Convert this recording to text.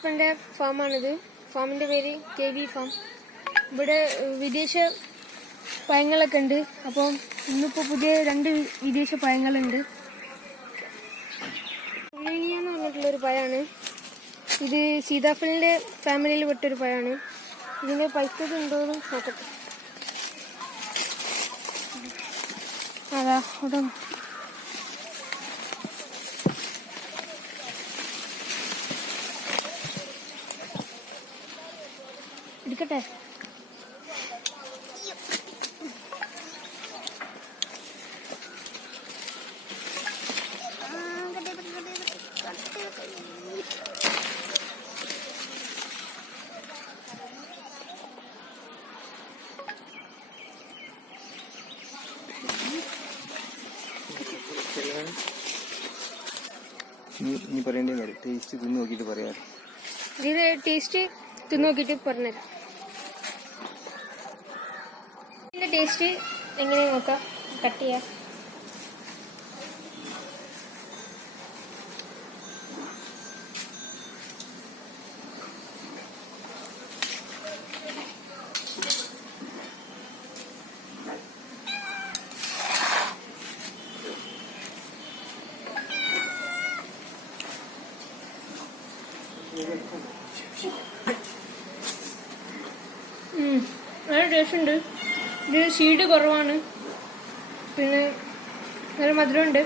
സീതപ്പൻ്റെ ഫാമാണിത്. ഫാമിൻ്റെ പേര് KV farm. ഇവിടെ വിദേശ പഴങ്ങളൊക്കെ ഉണ്ട്. അപ്പോൾ ഇന്നിപ്പോൾ പുതിയ 2 വിദേശ പഴങ്ങളുണ്ട്. ഉള്ളേനിയ എന്ന് പറഞ്ഞിട്ടുള്ളൊരു പഴമാണ്. ഇത് സീതാഫലിൻ്റെ ഫാമിലിയിൽ പെട്ടൊരു പഴമാണ്. ഇതിൻ്റെ പൈസ ഉണ്ടോയെന്ന് നോക്കട്ടെ. അതാ അവിടെ എടുക്കട്ടെ. ഇനി പറയേണ്ടി വരും. ടേസ്റ്റ് തിന്ന് നോക്കിയിട്ട് പറയാം. ഇത് ടേസ്റ്റ് തിന്ന് നോക്കിയിട്ട് പറഞ്ഞുതരാം. ഇതിൻ്റെ ടേസ്റ്റ് എങ്ങനെ നോക്കാം. കട്ട് ചെയ്യാം. നല്ല ടേസ്റ്റ് ഉണ്ട്. ഇത് സീഡ് കുറവാണ്, പിന്നെ നല്ല മധുരമുണ്ട്.